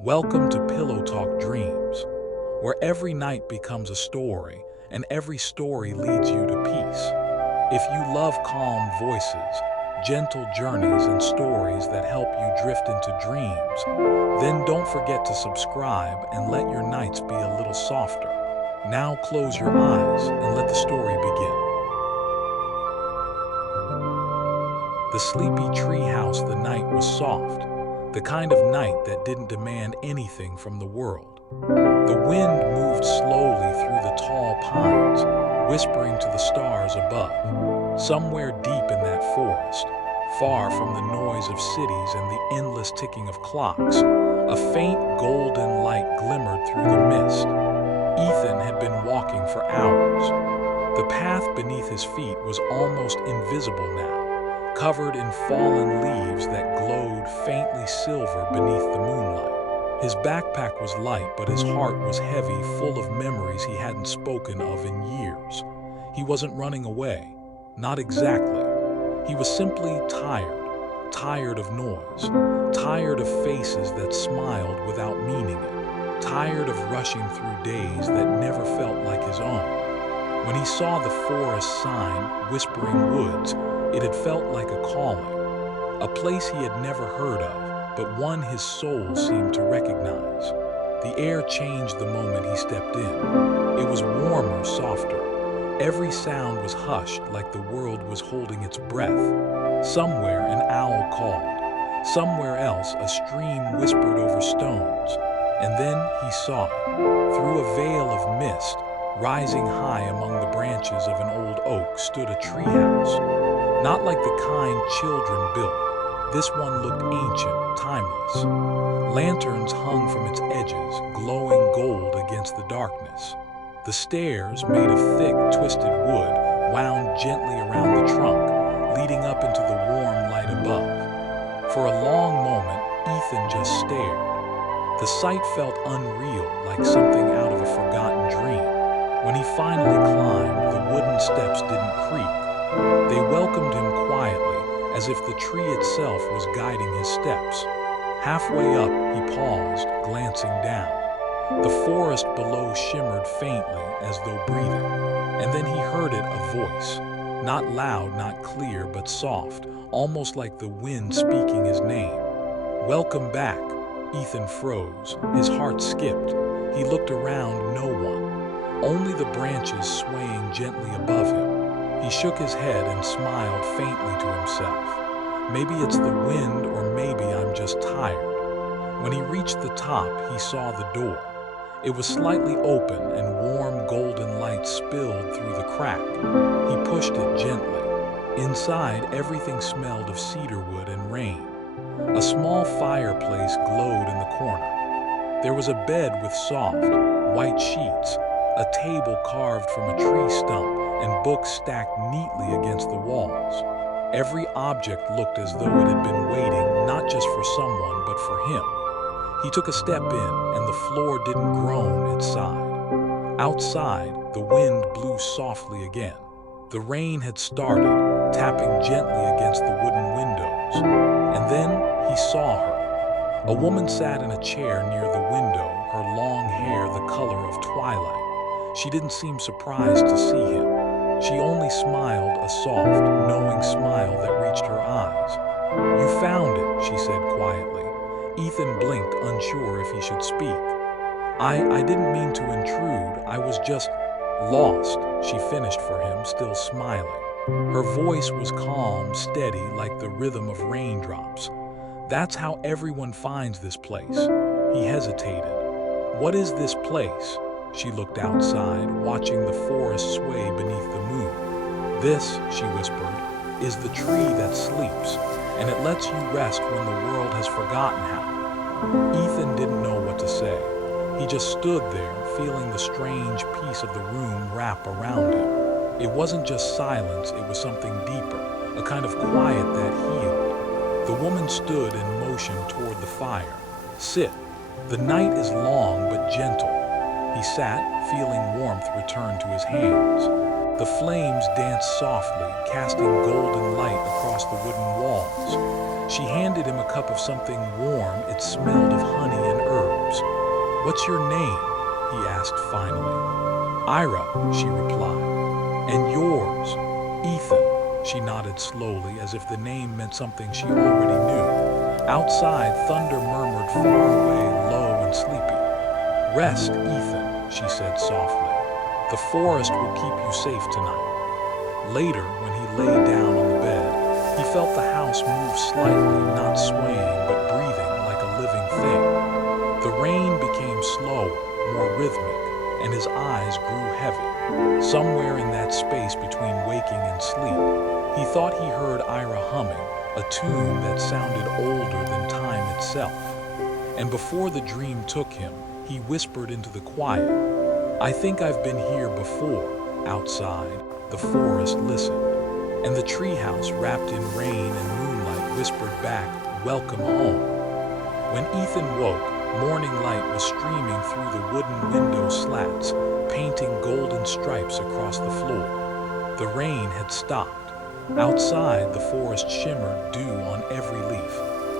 Welcome to Pillow Talk Dreams, where every night becomes a story and every story leads you to peace. If you love calm voices, gentle journeys, and stories that help you drift into dreams, then don't forget to subscribe and let your nights be a little softer. Now close your eyes and let the story begin. The Sleepy Treehouse. The night was soft, the kind of night that didn't demand anything from the world. The wind moved slowly through the tall pines, whispering to the stars above. Somewhere deep in that forest, far from the noise of cities and the endless ticking of clocks, a faint golden light glimmered through the mist. Ethan had been walking for hours. The path beneath his feet was almost invisible now, covered in fallen leaves that glowed faintly silver beneath the moonlight. His backpack was light, but his heart was heavy, full of memories he hadn't spoken of in years. He wasn't running away. Not exactly. He was simply tired. Tired of noise. Tired of faces that smiled without meaning it. Tired of rushing through days that never felt like his own. When he saw the forest sign, Whispering Woods, it had felt like a calling, a place he had never heard of, but one his soul seemed to recognize. The air changed the moment he stepped in. It was warmer, softer. Every sound was hushed, like the world was holding its breath. Somewhere an owl called. Somewhere else a stream whispered over stones. And then he saw it. Through a veil of mist, rising high among the branches of an old oak, stood a treehouse. Not like the kind children built. This one looked ancient, timeless. Lanterns hung from its edges, glowing gold against the darkness. The stairs, made of thick, twisted wood, wound gently around the trunk, leading up into the warm light above. For a long moment, Ethan just stared. The sight felt unreal, like something out of a forgotten dream. When he finally climbed, the wooden steps didn't creak. They welcomed him quietly, as if the tree itself was guiding his steps. Halfway up, he paused, glancing down. The forest below shimmered faintly, as though breathing. And then he heard it, a voice. Not loud, not clear, but soft, almost like the wind speaking his name. "Welcome back." Ethan froze. His heart skipped. He looked around, no one. Only the branches swaying gently above him. He shook his head and smiled faintly to himself. Maybe it's the wind, or maybe I'm just tired. When he reached the top, he saw the door. It was slightly open and warm golden light spilled through the crack. He pushed it gently. Inside, everything smelled of cedarwood and rain. A small fireplace glowed in the corner. There was a bed with soft, white sheets, a table carved from a tree stump, and books stacked neatly against the walls. Every object looked as though it had been waiting not just for someone, but for him. He took a step in, and the floor didn't groan, it sighed. Outside, the wind blew softly again. The rain had started, tapping gently against the wooden windows. And then he saw her. A woman sat in a chair near the window, her long hair the color of twilight. She didn't seem surprised to see him. She only smiled, a soft, knowing smile that reached her eyes. "You found it," she said quietly. Ethan blinked, unsure if he should speak. I didn't mean to intrude. I was just lost," she finished for him, still smiling. Her voice was calm, steady, like the rhythm of raindrops. "That's how everyone finds this place." He hesitated. "What is this place?" She looked outside, watching the forest sway beneath the moon. "This," she whispered, "is the tree that sleeps, and it lets you rest when the world has forgotten how." Ethan didn't know what to say. He just stood there, feeling the strange peace of the room wrap around him. It wasn't just silence, it was something deeper, a kind of quiet that healed. The woman stood in motion toward the fire. "Sit. The night is long but gentle." He sat, feeling warmth return to his hands. The flames danced softly, casting golden light across the wooden walls. She handed him a cup of something warm. It smelled of honey and herbs. "What's your name?" he asked finally. "Ira," she replied. "And yours?" "Ethan." She nodded slowly, as if the name meant something she already knew. Outside, thunder murmured far away, low and sleepy. "Rest, Ethan," she said softly. "The forest will keep you safe tonight." Later, when he lay down on the bed, he felt the house move slightly, not swaying, but breathing like a living thing. The rain became slower, more rhythmic, and his eyes grew heavy. Somewhere in that space between waking and sleep, he thought he heard Ira humming, a tune that sounded older than time itself. And before the dream took him, he whispered into the quiet, "I think I've been here before." Outside, the forest listened, and the treehouse, wrapped in rain and moonlight, whispered back, "Welcome home." When Ethan woke, morning light was streaming through the wooden window slats, painting golden stripes across the floor. The rain had stopped. Outside, the forest shimmered, dew on every leaf,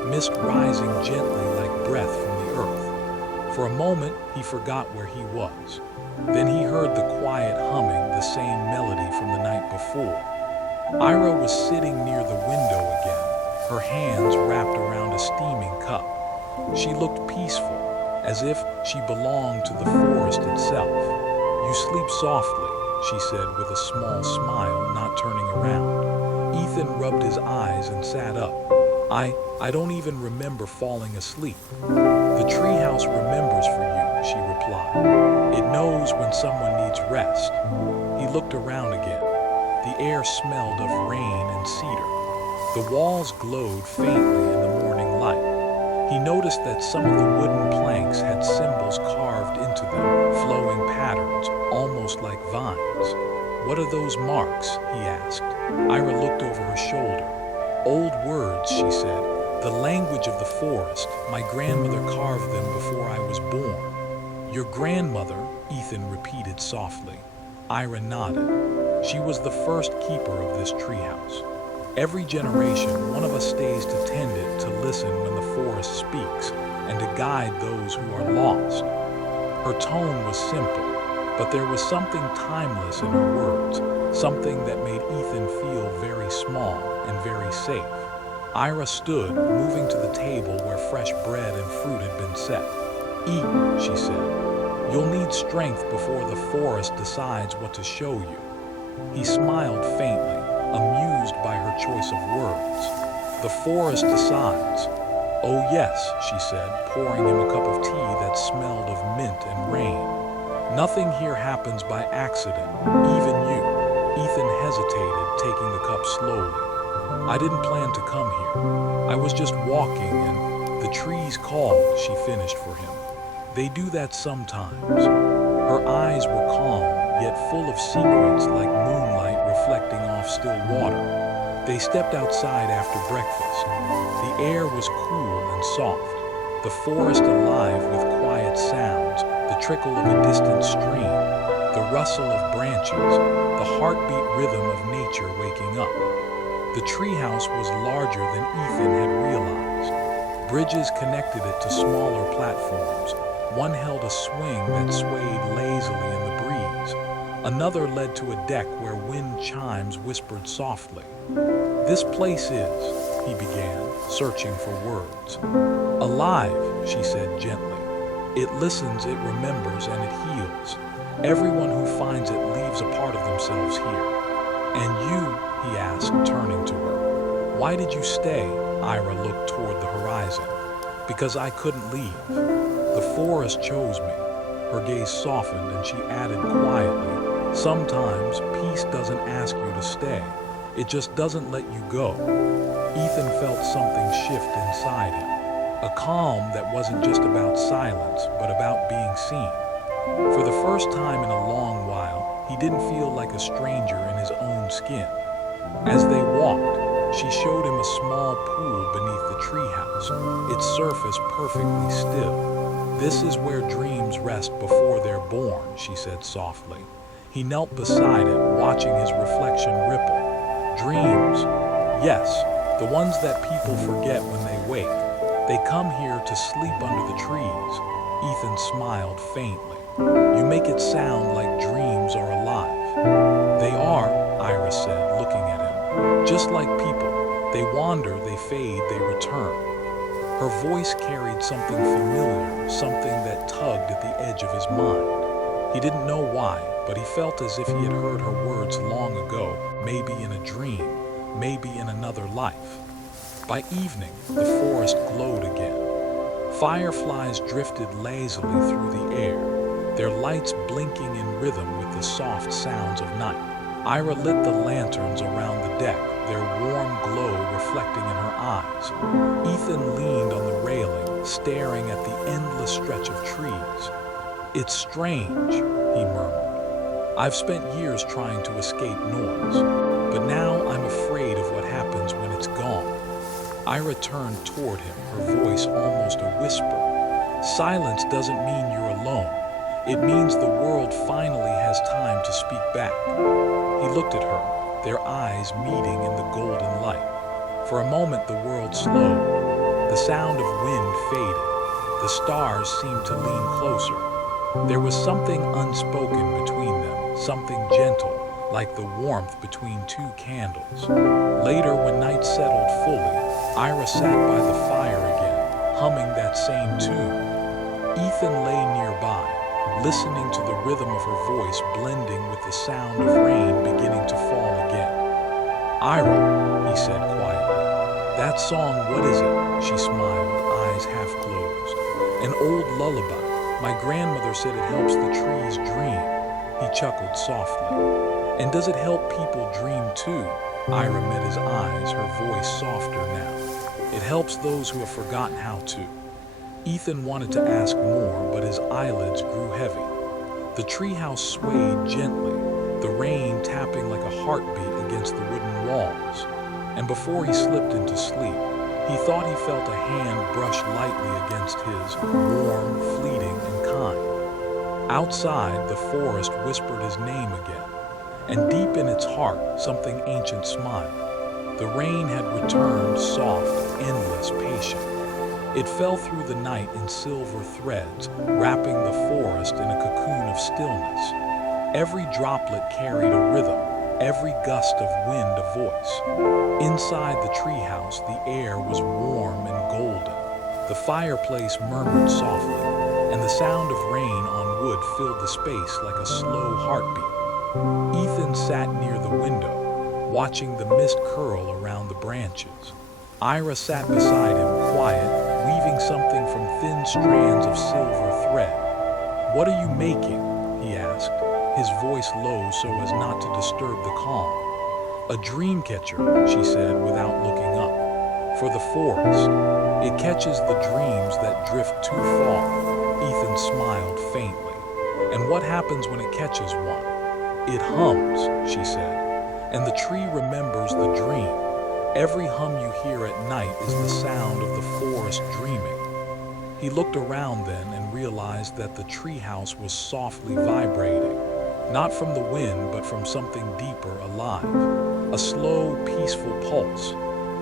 mist rising gently like breath from the earth. For a moment, he forgot where he was. Then he heard the quiet humming, the same melody from the night before. Ira was sitting near the window again, her hands wrapped around a steaming cup. She looked peaceful, as if she belonged to the forest itself. "You sleep softly," she said with a small smile, not turning around. Ethan rubbed his eyes and sat up. I don't even remember falling asleep." "The treehouse remembers for you," she replied. "It knows when someone needs rest." He looked around again. The air smelled of rain and cedar. The walls glowed faintly in the morning light. He noticed that some of the wooden planks had symbols carved into them, flowing patterns, almost like vines. "What are those marks?" he asked. Ira looked over her shoulder. "Old words," she said. "The language of the forest. My grandmother carved them before I was born." "Your grandmother?" Ethan repeated softly. Ira nodded. "She was the first keeper of this treehouse. Every generation, one of us stays to tend it, to listen when the forest speaks, and to guide those who are lost." Her tone was simple, but there was something timeless in her words, something that made Ethan feel very small and very safe. Ira stood, moving to the table where fresh bread and fruit had been set. "Eat," she said. "You'll need strength before the forest decides what to show you." He smiled faintly, amused by her choice of words. "The forest decides." "Oh yes," she said, pouring him a cup of tea that smelled of mint and rain. "Nothing here happens by accident, even you." Ethan hesitated, taking the cup slowly. "I didn't plan to come here. I was just walking and the trees called," she finished for him. "They do that sometimes." Her eyes were calm, yet full of secrets, like moonlight reflecting off still water. They stepped outside after breakfast. The air was cool and soft, the forest alive with quiet sounds, the trickle of a distant stream, the rustle of branches, the heartbeat rhythm of nature waking up. The treehouse was larger than Ethan had realized. Bridges connected it to smaller platforms. One held a swing that swayed lazily in the breeze. Another led to a deck where wind chimes whispered softly. "This place is," he began, searching for words. "Alive," she said gently. "It listens, it remembers, and it heals. Everyone who finds it leaves a part of themselves here." "And you?" he asked, turning to her. "Why did you stay?" Ira looked toward the horizon. "Because I couldn't leave. The forest chose me." Her gaze softened and she added quietly, "Sometimes peace doesn't ask you to stay. It just doesn't let you go." Ethan felt something shift inside him. A calm that wasn't just about silence, but about being seen. For the first time in a long while, he didn't feel like a stranger in his own skin. As they walked, she showed him a small pool beneath the treehouse, its surface perfectly still. "This is where dreams rest before they're born," she said softly. He knelt beside it, watching his reflection ripple. "Dreams, yes, the ones that people forget when they wake. They come here to sleep under the trees. Ethan smiled faintly. You make it sound like dreams are alive. They are, Ira said, looking at him. Just like people. They wander, they fade, they return. Her voice carried something familiar, something that tugged at the edge of his mind. He didn't know why, but he felt as if he had heard her words long ago, maybe in a dream, maybe in another life. By evening, the forest glowed again. Fireflies drifted lazily through the air, their lights blinking in rhythm with the soft sounds of night. Ira lit the lanterns around the deck, their warm glow reflecting in her eyes. Ethan leaned on the railing, staring at the endless stretch of trees. It's strange, he murmured. I've spent years trying to escape noise, but now I'm afraid of what happens when it's gone. Ira turned toward him, her voice almost a whisper. Silence doesn't mean you're alone. It means the world finally has time to speak back. He looked at her, their eyes meeting in the golden light. For a moment the world slowed. The sound of wind faded. The stars seemed to lean closer. There was something unspoken between them, something gentle, like the warmth between two candles. Later, when night settled fully, Ira sat by the fire again, humming that same tune. Ethan lay nearby, listening to the rhythm of her voice blending with the sound of rain beginning to fall again. Ira, he said quietly. That song, what is it? She smiled, eyes half closed. An old lullaby. My grandmother said it helps the trees dream. He chuckled softly. And does it help people dream too? Ira met his eyes, her voice softer now. It helps those who have forgotten how to. Ethan wanted to ask more, but his eyelids grew heavy. The treehouse swayed gently, the rain tapping like a heartbeat against the wooden walls. And before he slipped into sleep, he thought he felt a hand brush lightly against his, warm, fleeting, and kind. Outside, the forest whispered his name again, and deep in its heart, something ancient smiled. The rain had returned, soft, endless, patient. It fell through the night in silver threads, wrapping the forest in a cocoon of stillness. Every droplet carried a rhythm, every gust of wind a voice. Inside the treehouse, the air was warm and golden. The fireplace murmured softly, and the sound of rain on wood filled the space like a slow heartbeat. Ethan sat near the window, watching the mist curl around the branches. Ira sat beside him, quiet, weaving something from thin strands of silver thread. What are you making? He asked, his voice low so as not to disturb the calm. A dream catcher, she said without looking up. For the forest. It catches the dreams that drift too far. Ethan smiled faintly. And what happens when it catches one? It hums, she said. And the tree remembers the dream. Every hum you hear at night is the sound of the forest dreaming. He looked around then and realized that the treehouse was softly vibrating, not from the wind but from something deeper, alive. A slow, peaceful pulse.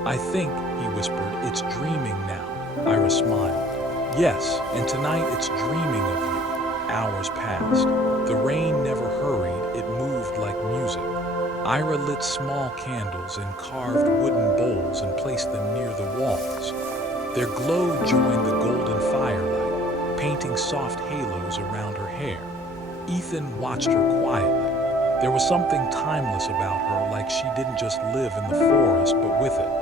I think, he whispered, it's dreaming now. Ira smiled. Yes, and tonight it's dreaming of you. Hours passed. The rain never hurried, it moved like music. Ira lit small candles in carved wooden bowls and placed them near the walls. Their glow joined the golden firelight, painting soft halos around her hair. Ethan watched her quietly. There was something timeless about her, like she didn't just live in the forest, but with it.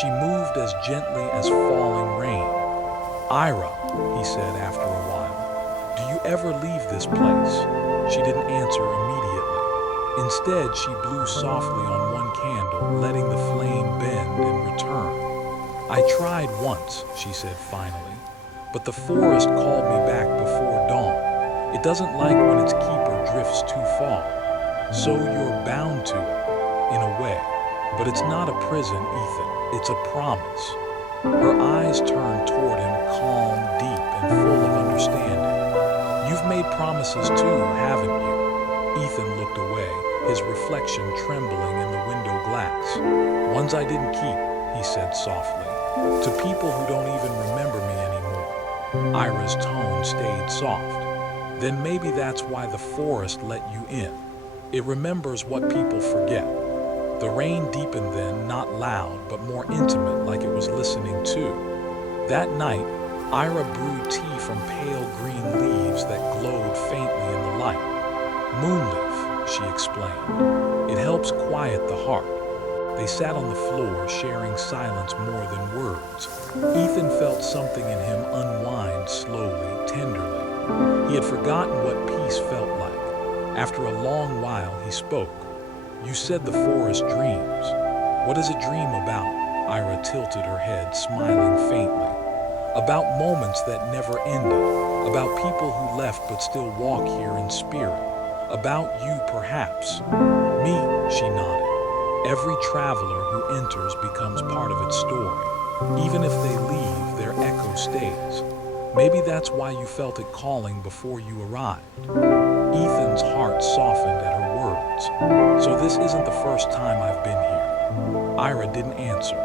She moved as gently as falling rain. Ira, he said after a while, do you ever leave this place? She didn't answer immediately. Instead, she blew softly on one candle, letting the flame bend and return. I tried once, she said finally, but the forest called me back before dawn. It doesn't like when its keeper drifts too far. So you're bound to it, in a way. But it's not a prison, Ethan. It's a promise. Her eyes turned toward him, calm, deep, and full of understanding. You've made promises too, haven't you? Ethan looked away, his reflection trembling in the window glass. Ones I didn't keep. he said softly. To people who don't even remember me anymore. Ira's tone stayed soft. Then maybe that's why the forest let you in. It remembers what people forget. The rain deepened then, not loud, but more intimate, like it was listening too. That night, Ira brewed tea from pale green leaves that glowed faintly in the light. Moonleaf, she explained. It helps quiet the heart. They sat on the floor, sharing silence more than words. Ethan felt something in him unwind slowly, tenderly. He had forgotten what peace felt like. After a long while, he spoke. You said the forest dreams. What is a dream about? Ira tilted her head, smiling faintly. About moments that never ended. About people who left but still walk here in spirit. About you, perhaps. Me, she nodded. Every traveler who enters becomes part of its story. Even if they leave, their echo stays. Maybe that's why you felt it calling before you arrived. Ethan's heart softened at her words. So this isn't the first time I've been here. Ira didn't answer.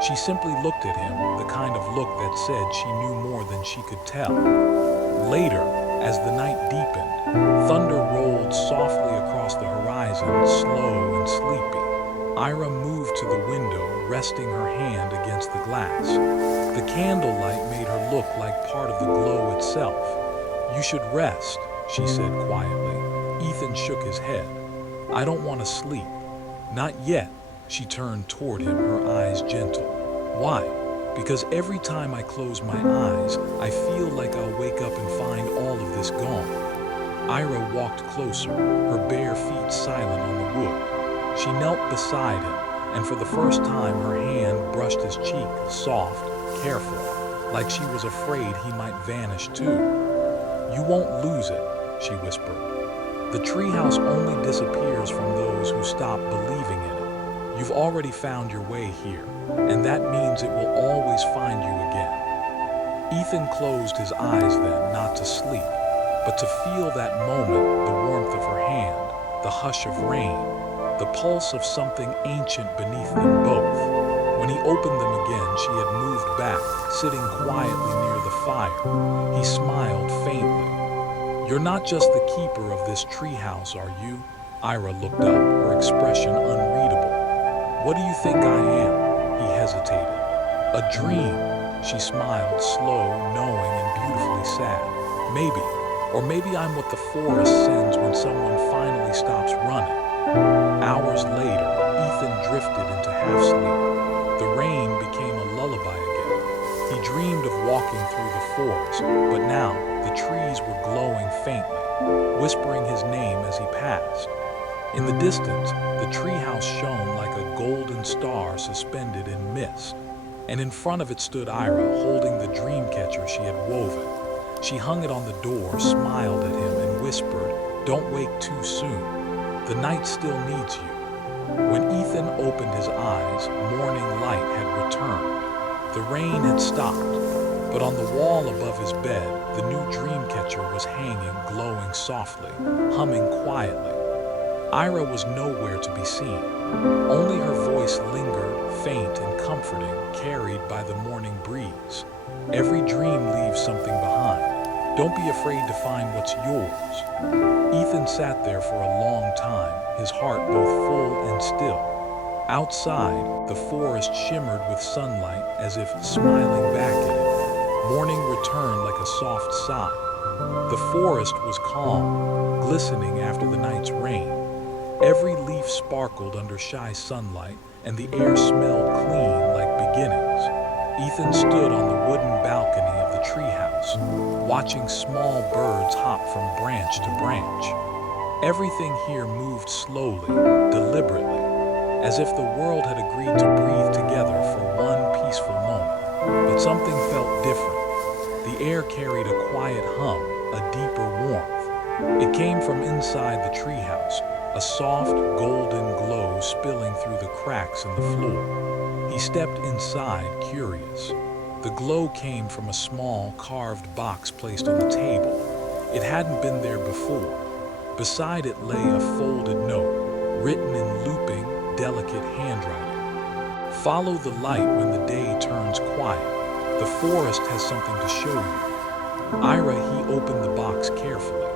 She simply looked at him, the kind of look that said she knew more than she could tell. Later, as the night deepened, thunder rolled softly across the horizon, slow and sleepy. Ira moved to the window, resting her hand against the glass. The candlelight made her look like part of the glow itself. You should rest, she said quietly. Ethan shook his head. I don't want to sleep. Not yet. She turned toward him, her eyes gentle. Why? Because every time I close my eyes, I feel like I'll wake up and find all of this gone. Ira walked closer, her bare feet silent on the wood. She knelt beside him, and for the first time her hand brushed his cheek, soft, careful, like she was afraid he might vanish too. You won't lose it, she whispered. The treehouse only disappears from those who stop believing in it. You've already found your way here, and that means it will always find you again. Ethan closed his eyes then, not to sleep, but to feel that moment, the warmth of her hand, the hush of rain, the pulse of something ancient beneath them both. When he opened them again, she had moved back, sitting quietly near the fire. He smiled faintly. You're not just the keeper of this treehouse, are you? Ira looked up, her expression unreadable. What do you think I am? He hesitated. A dream, she smiled, slow, knowing, and beautifully sad. Maybe. Or maybe I'm what the forest sends when someone finally stops running. Hours later, Ethan drifted into half-sleep. The rain became a lullaby again. He dreamed of walking through the forest, but now the trees were glowing faintly, whispering his name as he passed. In the distance, the treehouse shone like a golden star suspended in mist, and in front of it stood Ira, holding the dream catcher she had woven. She hung it on the door, smiled at him, and whispered, "Don't wake too soon. The night still needs you." When Ethan opened his eyes, morning light had returned. The rain had stopped, but on the wall above his bed, the new dream catcher was hanging, glowing softly, humming quietly. Ira was nowhere to be seen. Only her voice lingered, faint and comforting, carried by the morning breeze. Every dream leaves something behind. Don't be afraid to find what's yours. Ethan sat there for a long time, his heart both full and still. Outside, the forest shimmered with sunlight as if smiling back at him. Morning returned like a soft sigh. The forest was calm, glistening after the night's rain. Every leaf sparkled under shy sunlight, and the air smelled clean like beginnings. Ethan stood on the wooden balcony of the treehouse, watching small birds hop from branch to branch. Everything here moved slowly, deliberately, as if the world had agreed to breathe together for one peaceful moment. But something felt different. The air carried a quiet hum, a deeper warmth. It came from inside the treehouse, a soft, golden glow spilling through the cracks in the floor. He stepped inside, curious. The glow came from a small, carved box placed on the table. It hadn't been there before. Beside it lay a folded note, written in looping, delicate handwriting. Follow the light when the day turns quiet. The forest has something to show you. Ira, he opened the box carefully.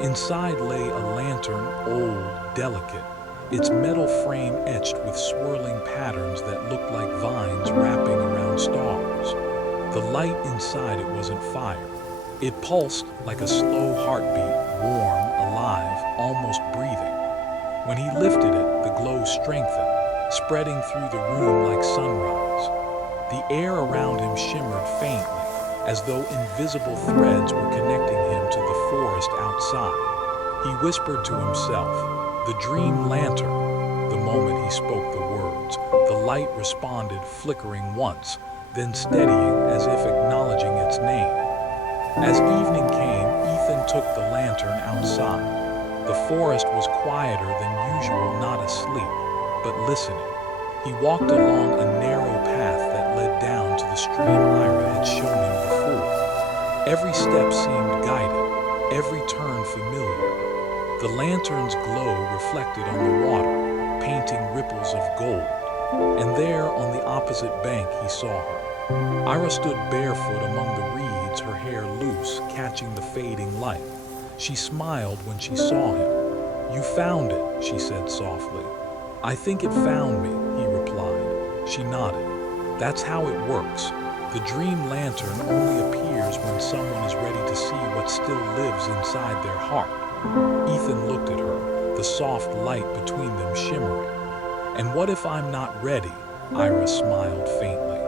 Inside lay a lantern, old, delicate, its metal frame etched with swirling patterns that looked like vines wrapping around stars. The light inside it wasn't fire. It pulsed like a slow heartbeat, warm, alive, almost breathing. When he lifted it, the glow strengthened, spreading through the room like sunrise. The air around him shimmered faintly, as though invisible threads were connecting him to the forest outside. He whispered to himself, "The dream lantern." The moment he spoke the words, the light responded, flickering once, then steadying as if acknowledging its name. As evening came, Ethan took the lantern outside. The forest was quieter than usual, not asleep, but listening. He walked along a narrow path that led down to the stream Ira had shown him before. Every step seemed guided, every turn familiar. The lantern's glow reflected on the water, painting ripples of gold. And there, on the opposite bank, he saw her. Ira stood barefoot among the reeds, her hair loose, catching the fading light. She smiled when she saw him. "You found it," she said softly. "I think it found me," he replied. She nodded. "That's how it works. The dream lantern only appears when someone is ready to see what still lives inside their heart." Ethan looked at her, the soft light between them shimmering. "And what if I'm not ready?" Ira smiled faintly.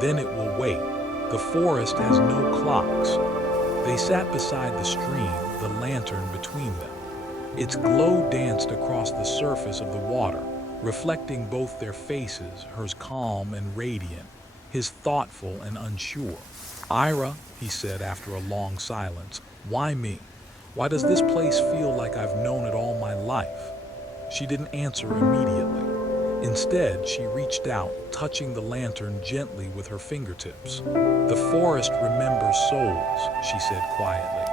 "Then it will wait. The forest has no clocks." They sat beside the stream, the lantern between them. Its glow danced across the surface of the water, reflecting both their faces, hers calm and radiant, his thoughtful and unsure. "Ira," he said after a long silence, "why me? Why does this place feel like I've known it all my life?" She didn't answer immediately. Instead, she reached out, touching the lantern gently with her fingertips. "The forest remembers souls," she said quietly.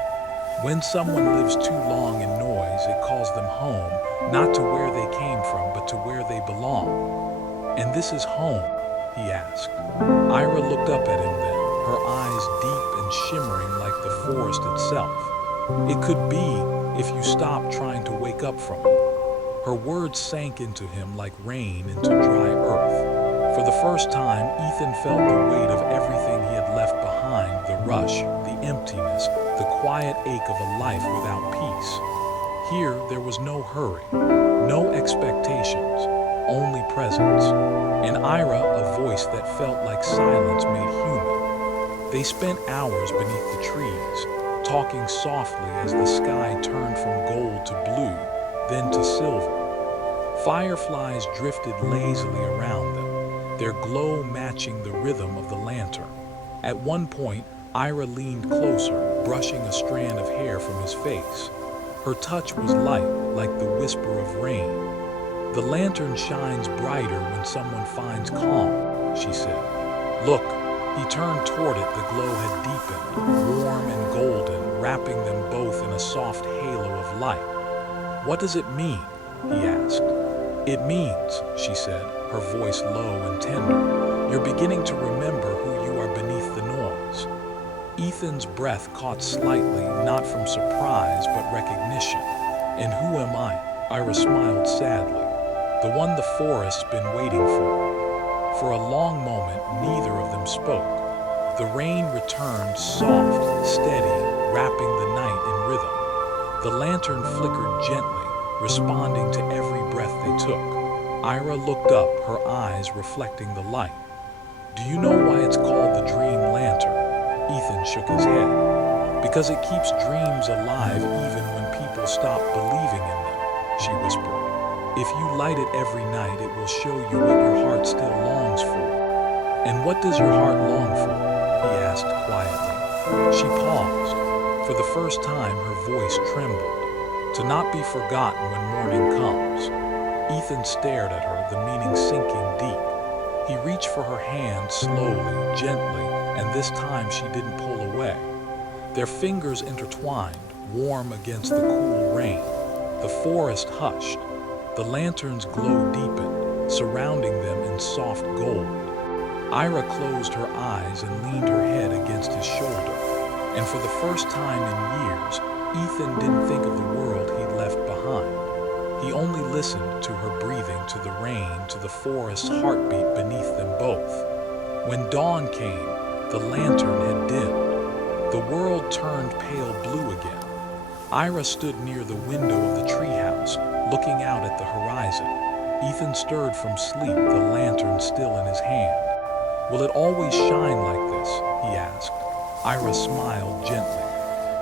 "When someone lives too long in noise, it calls them home, not to where they came from, but to where they belong." "And this is home?" he asked. Ira looked up at him then, her eyes deep and shimmering like the forest itself. "It could be if you stopped trying to wake up from it." Her words sank into him like rain into dry earth. For the first time, Ethan felt the weight of everything he had left behind, the rush, the emptiness, the quiet ache of a life without peace. Here, there was no hurry, no expectations, only presence. And Ira, a voice that felt like silence made human. They spent hours beneath the trees, talking softly as the sky turned from gold to blue, then to silver. Fireflies drifted lazily around them, their glow matching the rhythm of the lantern. At one point, Ira leaned closer, brushing a strand of hair from his face. Her touch was light, like the whisper of rain. "The lantern shines brighter when someone finds calm," she said. "Look." He turned toward it. The glow had deepened, warm and golden, wrapping them both in a soft halo of light. "What does it mean?" he asked. "It means," she said, her voice low and tender, "you're beginning to remember who you are beneath the noise." Ethan's breath caught slightly, not from surprise, but recognition. "And who am I?" Ira smiled sadly. "The one the forest's been waiting for." For a long moment, neither of them spoke. The rain returned, soft, steady, wrapping the night in rhythm. The lantern flickered gently, responding to every breath they took. Ira looked up, her eyes reflecting the light. "Do you know why it's called the dream lantern?" Ethan shook his head. "Because it keeps dreams alive even when people stop believing in them," she whispered. "If you light it every night, it will show you what your heart still longs for." "And what does your heart long for?" he asked quietly. She paused. For the first time, her voice trembled. "To not be forgotten when morning comes." Ethan stared at her, the meaning sinking deep. He reached for her hand slowly, gently, and this time she didn't pull away. Their fingers intertwined, warm against the cool rain. The forest hushed. The lantern's glow deepened, surrounding them in soft gold. Ira closed her eyes and leaned her head against his shoulder. And for the first time in years, Ethan didn't think of the world he'd left behind. He only listened to her breathing, to the rain, to the forest's heartbeat beneath them both. When dawn came, the lantern had dimmed. The world turned pale blue again. Ira stood near the window of the treehouse, looking out at the horizon. Ethan stirred from sleep, the lantern still in his hand. "Will it always shine like this?" he asked. Ira smiled gently.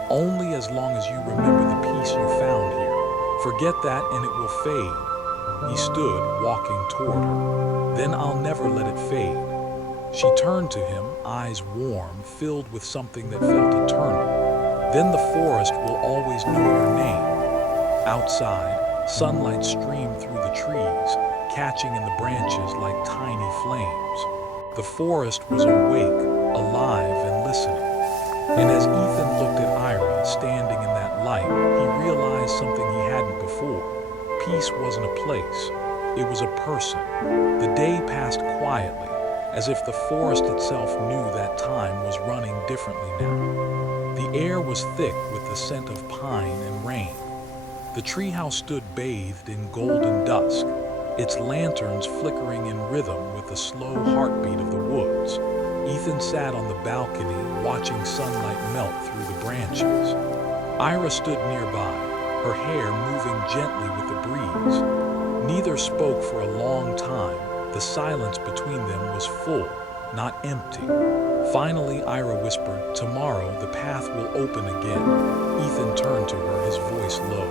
"Only as long as you remember the peace you found here. Forget that and it will fade." He stood, walking toward her. "Then I'll never let it fade." She turned to him, eyes warm, filled with something that felt eternal. "Then the forest will always know your name." Outside, sunlight streamed through the trees, catching in the branches like tiny flames. The forest was awake, alive and listening. And as Ethan looked at Ira standing in that light, he realized something he hadn't before. Peace wasn't a place, it was a person. The day passed quietly, as if the forest itself knew that time was running differently now. The air was thick with the scent of pine and rain. The treehouse stood bathed in golden dusk, its lanterns flickering in rhythm with the slow heartbeat of the woods. Ethan sat on the balcony, watching sunlight melt through the branches. Ira stood nearby, her hair moving gently with the breeze. Neither spoke for a long time. The silence between them was full, not empty. Finally, Ira whispered, "Tomorrow the path will open again." Ethan turned to her, his voice low.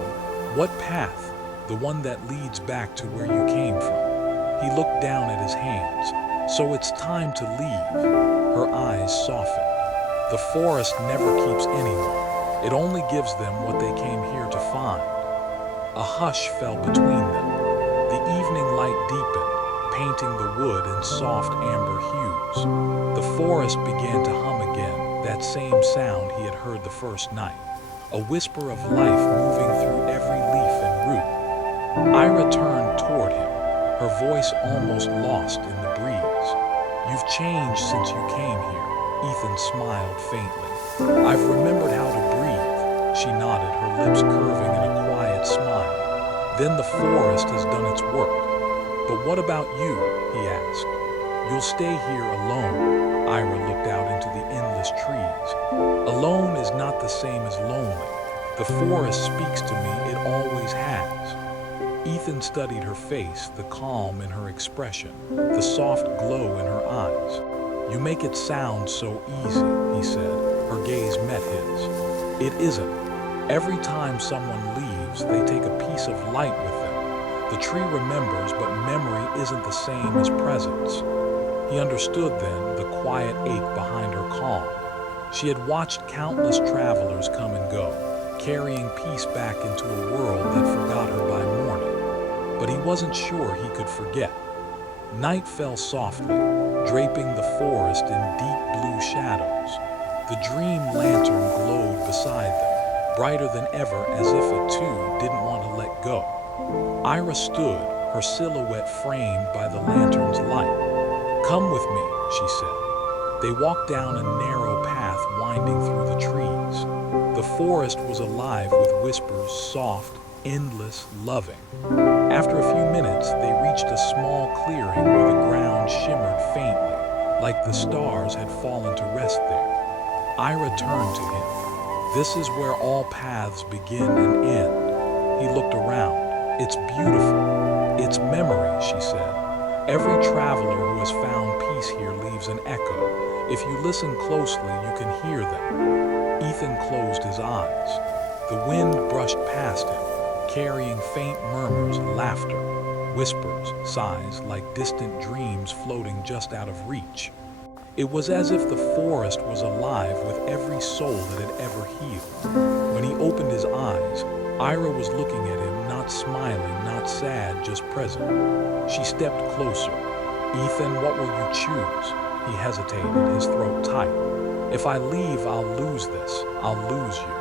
"What path?" "The one that leads back to where you came from." He looked down at his hands. "So it's time to leave." Her eyes softened. "The forest never keeps anyone. It only gives them what they came here to find." A hush fell between them. The evening light deepened, painting the wood in soft amber hues. The forest began to hum again, that same sound he had heard the first night. A whisper of life moving through every leaf and root. Ira turned toward him, her voice almost lost in the breeze. "You've changed since you came here." Ethan smiled faintly. "I've remembered how to breathe." She nodded, her lips curving in a quiet smile. "Then the forest has done its work." "But what about you?" he asked. "You'll stay here alone." Ira looked out into the endless trees. "Alone is not the same as lonely. The forest speaks to me, it always has." Ethan studied her face, the calm in her expression, the soft glow in her eyes. "You make it sound so easy," he said. Her gaze met his. "It isn't. Every time someone leaves, they take a piece of light with them. The tree remembers, but memory isn't the same as presence." He understood then the quiet ache behind her calm. She had watched countless travelers come and go, carrying peace back into a world that forgot her by morning. But he wasn't sure he could forget. Night fell softly, draping the forest in deep blue shadows. The dream lantern glowed beside them, brighter than ever, as if it too didn't want to let go. Ira stood, her silhouette framed by the lantern's light. "Come with me," she said. They walked down a narrow path winding through the trees. The forest was alive with whispers, soft, endless, loving. After a few minutes, they reached a small clearing where the ground shimmered faintly, like the stars had fallen to rest there. Ira turned to him. "This is where all paths begin and end." He looked around. "It's beautiful. It's memory," she said. "Every traveler who has found peace here leaves an echo. If you listen closely, you can hear them." Ethan closed his eyes. The wind brushed past him, carrying faint murmurs, laughter, whispers, sighs, like distant dreams floating just out of reach. It was as if the forest was alive with every soul that had ever healed. When he opened his eyes, Ira was looking at him, not smiling, not sad, just present. She stepped closer. "Ethan, what will you choose?" He hesitated, his throat tight. "If I leave, I'll lose this. I'll lose you."